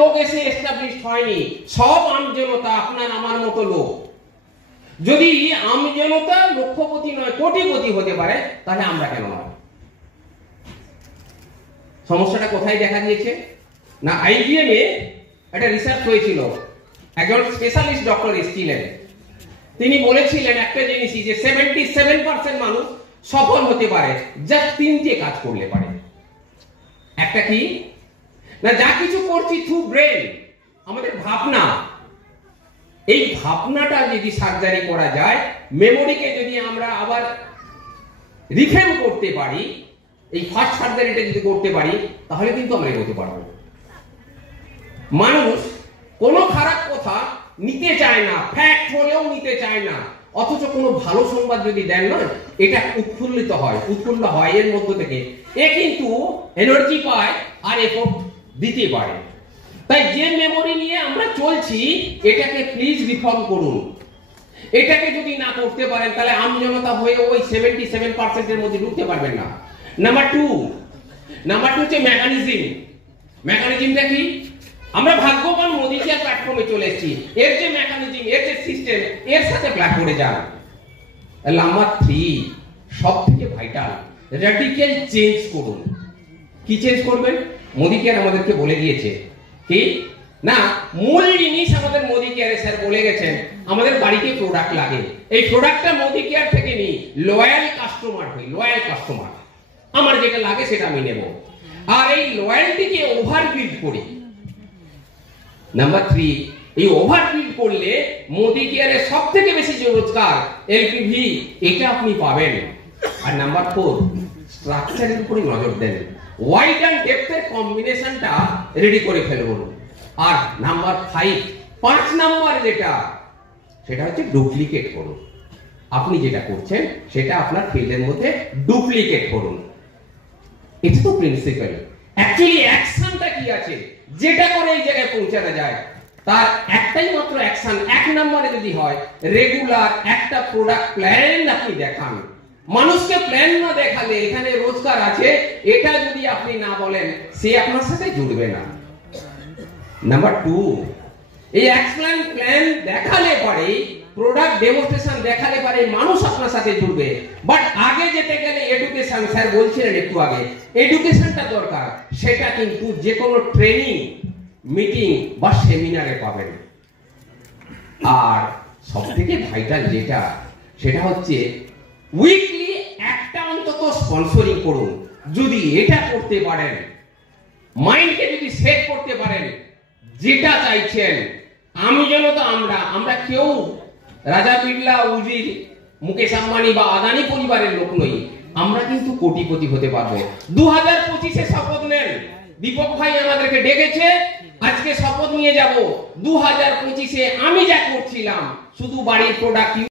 লোক এসে এস্টাবলিশ হয়নি, সব আমজনতা, আপনার আমার মতো লোক। যদি আমজনতা লক্ষপতি নয় কোটিপতি হতে পারে, তাহলে আমরা কেন নয়? সমস্যাটা কোথায় দেখা দিয়েছে না, IBM এ একটা রিসার্চ হয়েছিল, একজন স্পেশালিস্ট ডক্টর এসেছিলেন, তিনি বলেছিলেন একটা জিনিসই যে 77% মানুষ সফল হতে পারে জাস্ট 3টে কাজ করলে পারে। একটা কি না, যা কিছু করছি থ্রু ব্রেন, আমাদের ভাবনা, এই ভাবনাটা যদি সার্জারি করা যায়, মেমোরিকে যদি আমরা আবার রিফ্রেম করতে পারি, এই ফার্স্ট সার্জারিটা যদি করতে পারি, তাহলে কিন্তু আমরা এগোতে পারবো। মানুষ কোনো খারাপ কথা নিতে চায় না, ফ্যাক্ট হলেও নিতে চায় না, অথচ কোনো ভালো সংবাদ যদি দেন না, এটা উৎফুল্লিত হয়, উৎফুল্ল হয় এর মধ্য থেকে, এ কিন্তু এনার্জি পায় আর এফোর্ট দিতে পারে। তাই যে মেমোরি নিয়ে আমরা চলছি, এটাকে প্লিজ রিফর্ম করুন। এটাকে যদি না করতে পারেন, তাহলে আমজনতা হয়ে ওই 77% এর মধ্যে ঢুকতে পারবেন না। নাম্বার টু হচ্ছে মেকানিজম। মেকানিজমটা কি? আমরা ভাগ্যবান মোদি কেয়ার প্ল্যাটফর্মে চলে এসেছি, এর যে মেকানিজম, এর যে সিস্টেম, এর সাথে প্ল্যাটফর্মে যান। নাম্বার 3 সব থেকে ভাইটাল, র্যাডিক্যাল চেঞ্জ করুন। কি চেঞ্জ করবেন? মোদি কেয়ার আমাদেরকে বলে দিয়েছে কি না, মূল জিনিস আমাদের মোদি কেয়ারে স্যার বলে গেছেন, আমাদের বাড়িতে প্রোডাক্ট লাগে, এই প্রোডাক্টটা মোদি কেয়ার থেকে নিই, লয়াল কাস্টমার হই, লয়াল কাস্টমার, আমার যেটা লাগে সেটা আমি নেব, আর এই লয়ালটিকে ওভারবিল্ড করি। নাম্বার 3, এই ওভারবিল্ড করলে মোদি কেয়ারের সব থেকে বেশি যে রোজগার LPV, এটা আপনি পাবেন। আর নাম্বার 4, স্ট্রাকচারের উপরে নজর দেন, ওয়াইড এন্ড ডেপথের কম্বিনেশনটা রেডি করে ফেলুন। আর নাম্বার 5 নাম্বার যেটা, সেটা হচ্ছে ডুপ্লিকেট করুন। আপনি যেটা করছেন সেটা আপনার ফিল্ডের মধ্যে ডুপ্লিকেট করুন। এটা তো প্রিন্সিপাল। অ্যাকচুয়ালি অ্যাকশনটা কি আছে যেটা করে এই জায়গায় পৌঁছানো যায়, তার একটাই মাত্র অ্যাকশন। 1 নম্বরে যদি হয়, রেগুলার একটা প্রোডাক্ট প্ল্যান আপনি দেখান। মানুষকে প্ল্যান না দেখালে এখানে রোজগার আছে এটা যদি আপনি না বলেন, সে আপনার সাথে জুড়বে না। নাম্বার 2, এই অ্যাকশন প্ল্যান দেখালে পারে, প্রোডাক্ট ডেমনস্ট্রেশন দেখালে পারে মানুষ আপনার সাথে জুড়বে। বাট আগে যেতে গেলে এডুকেশন, স্যার বলছিলেন একটু আগে, এডুকেশনটা দরকার। সেটা কিন্তু যে কোনো ট্রেনিং, মিটিং বা সেমিনারে পাবেন। আর সবথেকে ভাইটাল যেটা, সেটা হচ্ছে উইকলি একটা অন্তত স্পন্সরিং করুন। যদি এটা করতে পারেন, মাইন্ডকে যদি সেট করতে পারেন, যেটা চাইছেন, আমি যেন তো আমরা কেউ রাজা বিড়লা, উজির, মুকেশ আম্বানি বা আদানি পরিবারের লোক নই, আমরা কিন্তু কোটিপতি হতে পারবো। 2025-এ শপথ নেন, দীপক ভাই আমাদেরকে ডেকেছে, আজকে শপথ নিয়ে যাব 2025-এ আমি যা করছিলাম, শুধু বাড়ির প্রোডাক্ট